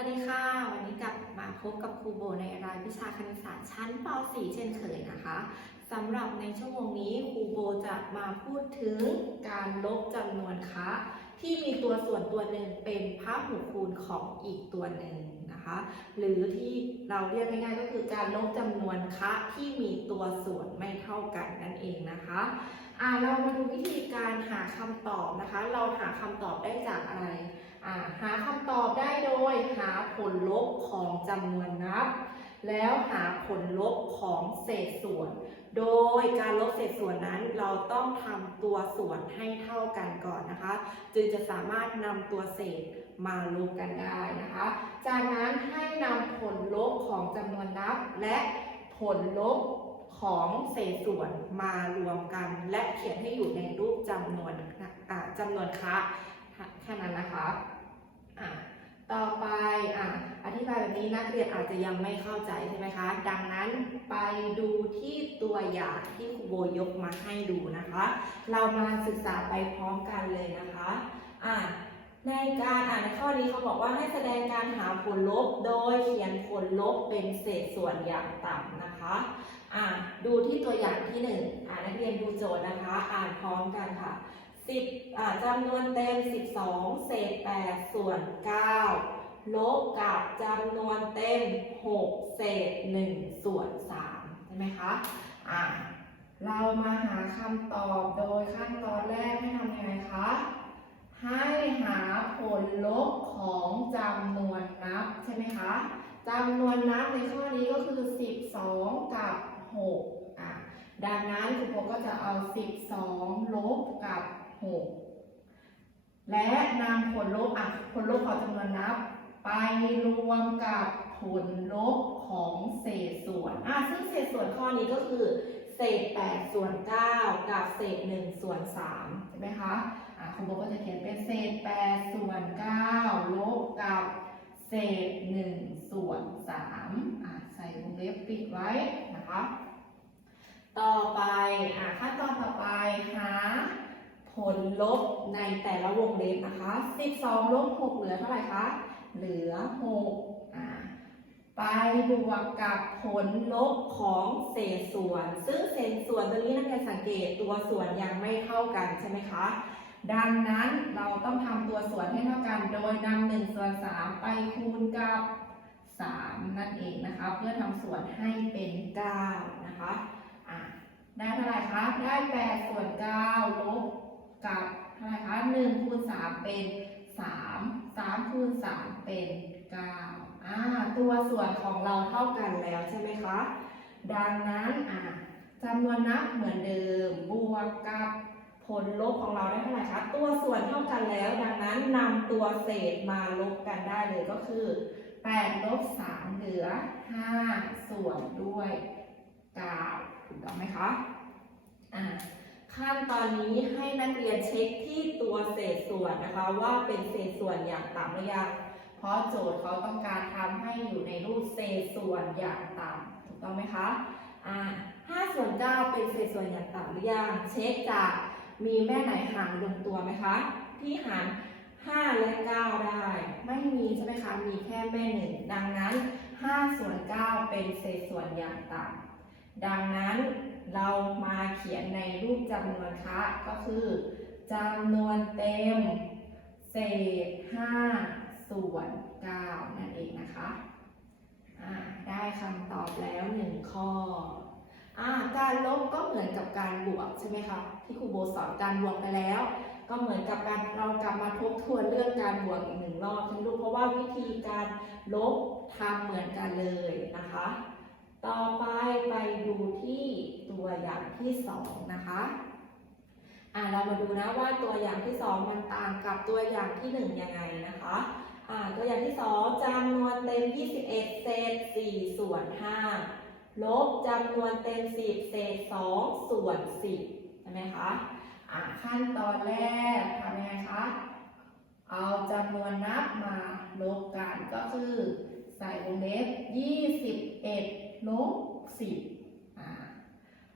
วัสดีค่ะ วันนี้กลับมาพบกับครูโบในรายวิชาคณิตศาสตร์ชั้นป .4 เช่นเคยนะคะสำหรับในชั่วโมงนี้ครูโบจะมาพูดถึงการลบจำนวนคะที่มีตัวส่วนตัวหนึ่งเป็นพหุคูณของอีกตัวหนึ่งนะคะ หรือที่เราเรียกง่ายๆก็คือการลบจำนวนคะที่มีตัวส่วนไม่เท่ากันนั่นเองนะคะอ่าเรามาดูวิธีการหาคำตอบนะคะ เราหาคำตอบได้จากอะไร หาคำตอบได้โดยหาผลลบของจำนวนนับ แล้วหาผลลบของเศษส่วน โดยการลบเศษส่วนนั้นเราต้องทำตัวส่วนให้เท่ากันก่อนนะคะ จึงจะสามารถนำตัวเศษมาลบกันได้นะคะ จากนั้นให้นำผลลบของจำนวนนับ และผลลบของเศษส่วนมารวมกัน และเขียนให้อยู่ในรูปจำนวนจำนวนคะแค่นั้นนะคะ อ่าต่อไปอ่าอธิบายแบบนี้นักเรียนอาจจะยังไม่เข้าใจใช่ไหมคะ ดังนั้นไปดูที่ตัวอย่างที่ครูโบยกมาให้ดูนะคะ เรามาศึกษาไปพร้อมกันเลยนะคะอ่าในการอ่านในข้อนี้เขาบอกว่าให้แสดงการหาผลลบโดยเขียนผลลบเป็นเศษส่วนอย่างต่ำนะคะอ่าดูที่ตัวอย่างที่หนึ่งอ่านักเรียนดูโจทย์นะคะ อ่านพร้อมกันค่ะ สิบจำนวนเต็ม 12 เศษ 8 ส่วน 9 ลบกับจำนวนเต็ม 6 เศษ 1 ส่วน 3 ใช่ไหมคะอ่าเรามาหาคำตอบโดยขั้นตอนแรกให้ทำยังไงคะ ให้หาผลลบของจำนวนนับ ใช่ไหมคะจำนวนนับในข้อนี้ก็คือ 12 กับ 6อะดังนั้นครูโบก็จะเอา 12 ลบกับ 6 และนำผลลบอะผลลบของจำนวนนับ ไปรวมกับผลลบของเศษส่วนอะซึ่งเศษส่วนข้อนี้ก็คือ เศษ 8 ส่วน 9 กับเศษ 1 ส่วน3ใช่ไหมคะอะคุณโบก็จะเขียนเป็นเศษ 8 ส่วน 9 ลบกับเศษ 1 ส่วน3อะใส่วงเล็บปิดไว้นะคะ ต่อไปอะขั้นตอนต่อไปหา ผลลบในแต่ละวงเล็บนะคะ 12 ลบ 6 เหลือเท่าไหร่คะ เหลือ6อะไปบวกกับผลลบของเศษส่วน ซึ่งเศษส่วนตัวนี้นักเรียนสังเกตตัวส่วนยังไม่เท่ากันใช่ไหมคะ ดังนั้นเราต้องทำตัวส่วนให้เท่ากันโดยนำ1ส่วน3ไปคูณกับ3นั่นเองนะคะ เพื่อทำส่วนให้เป็น9นะคะอะได้เท่าไหร่คะ ได้8ส่วน9ลบ กับเท่าไหร่คะ1คูณ3เป็น3 3คูณ3เป็น9อ่าตัวส่วนของเราเท่ากันแล้วใช่ไหมคะ ดังนั้นอะจำนวนนับเหมือนเดิมบวกกับผลลบของเราได้เท่าไหร่คะ ตัวส่วนเท่ากันแล้ว ดังนั้นนำตัวเศษมาลบกันได้เลยก็คือ8ลบ3เหลือ 5 ส่วนด้วย9ถูกต้องไหมคะ อ่า ขั้นตอนนี้ให้นักเรียนเช็คที่ตัวเศษส่วนนะคะ ว่าเป็นเศษส่วนอย่างต่ำหรือยัง เพราะโจทย์เขาต้องการทำให้อยู่ในรูปเศษส่วนอย่างต่ำถูกต้องไหมคะ อ่า5ส่วน9เป็นเศษส่วนอย่างต่ำหรือยัง เช็คจากมีแม่ไหนหารลงตัวไหมคะ ที่หาร5 และ 9 ได้ ไม่มีใช่ไหมคะ มีแค่แม่หนึ่งดังนั้น 5 ส่วน 9 เป็นเศษส่วนอย่างต่ำดังนั้นเรา เขียนในรูปจำนวนคะก็คือจำนวนเต็ม เศษ 5 ส่วน 9 นั่นเองนะคะได้คำตอบแล้วหนึ่งข้ออการลบก็เหมือนกับการบวกใช่ไหมคะที่ครูโบสอนการบวกไปแล้ว ก็เหมือนกับการเรากลับมาทบทวนเรื่องการบวกอีกหนึ่งรอบใช่ไหมลูกเพราะว่าวิธีการลบทำเหมือนกันเลยนะคะ ต่อไปไปดูที่ตัวอย่างที่สองนะคะอ่าเรามาดูนะว่าตัวอย่างที่สองมันต่างกับตัวอย่างที่หนึ่งยังไงนะคะอ่าตัวอย่างที่สองจำนวนเต็ม 21 เศษ 4 ส่วน 5 ลบจำนวนเต็ม 10 เศษ 2 ส่วน 10 ใช่ไหมคะอ่าขั้นตอนแรกทำยังไงคะ เอาจำนวนนับมาลบกันก็คือใส่วงเล็บ 21 ลบ10อ่า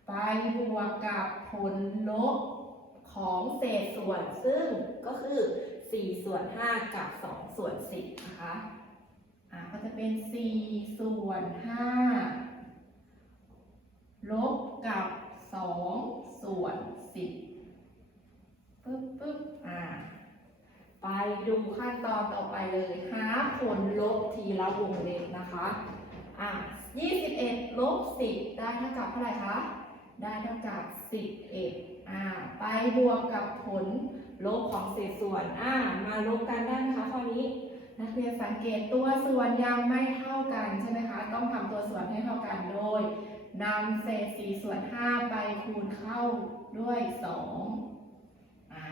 ไปบวกกับผลลบของเศษส่วนซึ่งก็คือ 4 ส่วน 5 กับ 2 ส่วน 10 นะคะก็จะเป็น 4 ส่วน 5 ลบกับ 2 ส่วน 10ปึ๊บปึ๊บอ่าไปดูขั้นตอนต่อไปเลย หาผลลบทีละวงเล็บนะคะอะ 21 ลบ 10 ได้เท่ากับเท่าไหร่คะ ได้เท่ากับ 11อ่า ไปบวกกับผลลบของเศษส่วน อ่า มาลบกันได้ไหมคะข้อนี้ นักเรียนสังเกตตัวส่วนยังไม่เท่ากันใช่ไหมคะ ต้องทำตัวส่วนให้เท่ากันโดยนำเศษ4ส่วน 5 ไปคูณเข้าด้วย 2 อ่า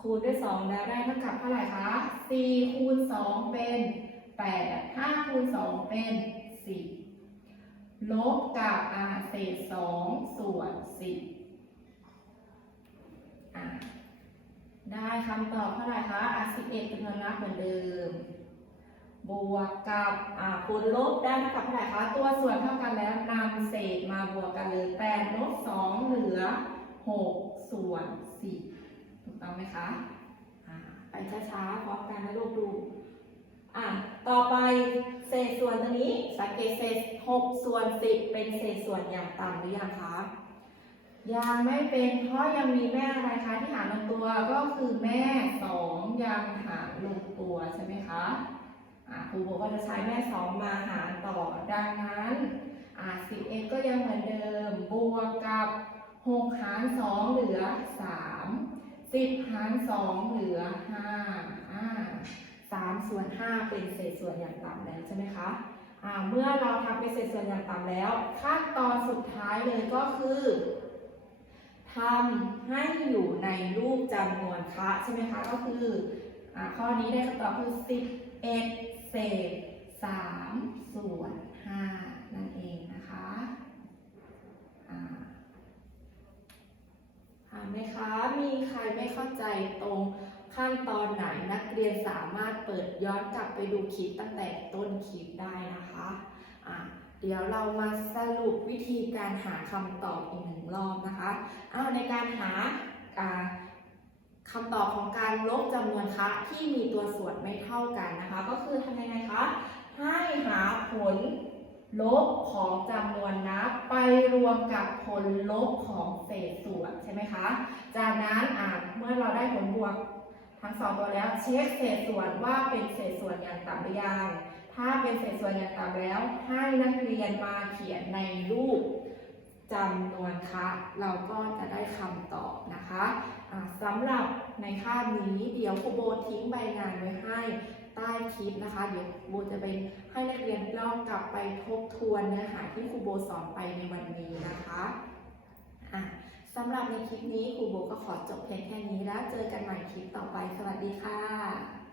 คูณด้วย 2 แล้วได้เท่ากับเท่าไหร่คะ 4 คูณ 2 เป็น 8 5 คูณ 2 เป็น 10 ลบกับอาเศษ2ส่วน10อ่าได้คำตอบเท่าไหร่คะอะ11จำนวนนับเหมือนเดิม บวกกับอ่าคูณลบได้เท่ากับเท่าไหร่คะ ตัวส่วนเท่ากันแล้วนำเศษมาบวกกันเลย8ลบ2เหลือ6ส่วน10ถูกต้องไหมคะ ไปช้าๆพร้อมกันนะลูกดู อะต่อไปเศษส่วนตัวนี้สังเกตเศษ6ส่วน10เป็นเศษส่วนอย่างต่ำหรือยังคะยังไม่เป็นเพราะยังมีแม่อะไรคะที่หารลงตัวก็คือแม่สองยังหารลงตัวใช่ไหมคะอ่าครูบอกว่าจะใช้แม่สองมาหารต่อดังนั้นอ่าสิบเอ็ดก็ยังเหมือนเดิมบวกกับหกหารสองเหลือสามสิบหารสองเหลือห้า 3 ส่วน 5 เป็นเศษส่วนอย่างต่ำแล้วใช่ไหมคะเมื่อเราทำเป็นเศษส่วนอย่างต่ำแล้ว ขั้นตอนสุดท้ายเลยก็คือทำให้อยู่ในรูปจำนวนคะใช่ไหมคะก็คืออข้อนี้ได้คำตอบคือ 11 เศษ 3 ส่วน 5 นั่นเองนะคะผ่านไหมคะ มีใครไม่เข้าใจตรง ขั้นตอนไหนนักเรียนสามารถเปิดย้อนกลับไปดูคลิปตั้งแต่ต้นคลิปได้นะคะอ่าเดี๋ยวเรามาสรุปวิธีการหาคำตอบอีกหนึ่งรอบนะคะอ้าวในการหาคำตอบของการลบจำนวนคะที่มีตัวส่วนไม่เท่ากันนะคะ ก็คือทำยังไงคะ ให้หาผลลบของจำนวนนับไปรวมกับผลลบของเศษส่วนใช่ไหมคะ จากนั้นเมื่อเราได้ผลบวก ทั้งสองตัวแล้วเช็คเศษส่วนว่าเป็นเศษส่วนอย่างต่ำหรือยัง ถ้าเป็นเศษส่วนอย่างต่ำแล้ว ให้นักเรียนมาเขียนในรูปจำนวนคะเราก็จะได้คำตอบนะคะะสำหรับในคาบนี้เดี๋ยวครูโบทิ้งใบงานไว้ให้ใต้คลิปนะคะ เดี๋ยวโบจะไปให้นักเรียนลองกลับไปทบทวนเนื้อหาที่ครูโบสอนไปในวันนี้นะคะอะ สำหรับในคลิปนี้ครูโบก็ขอจบเพียงแค่นี้แล้วเจอกันใหม่คลิปต่อไป สวัสดีค่ะ